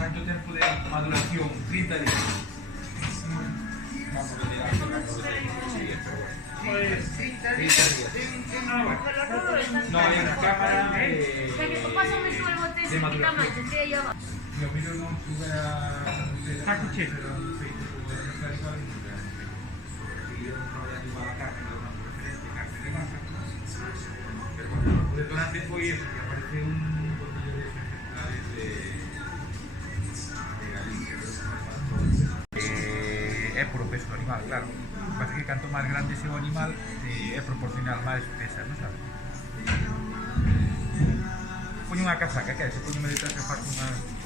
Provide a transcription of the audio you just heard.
canto tempo de maduración, 30 días. Vamos a tirar que vamos a conseguir, pero bueno. Pues 30 días. No, hay una cámara Pásame tú el bote de de maduración. tamaño, que aí abajo. Yo miro non sube a Saco cheto. pero non sei se puedo hacer igual y nunca. Y yo no trabajo igual a carne, pero una preferencia carne de vaca. Pero bueno, o detonante foi eso, que aparece un botillo de ejemplares de Galicia, pero non é para todo. É por o peso do animal, claro. Pasa que canto máis grande sea o animal, é proporcional máis pesa, non sabes? Poño unha casaca, que é? Se poño detrás que faço unha...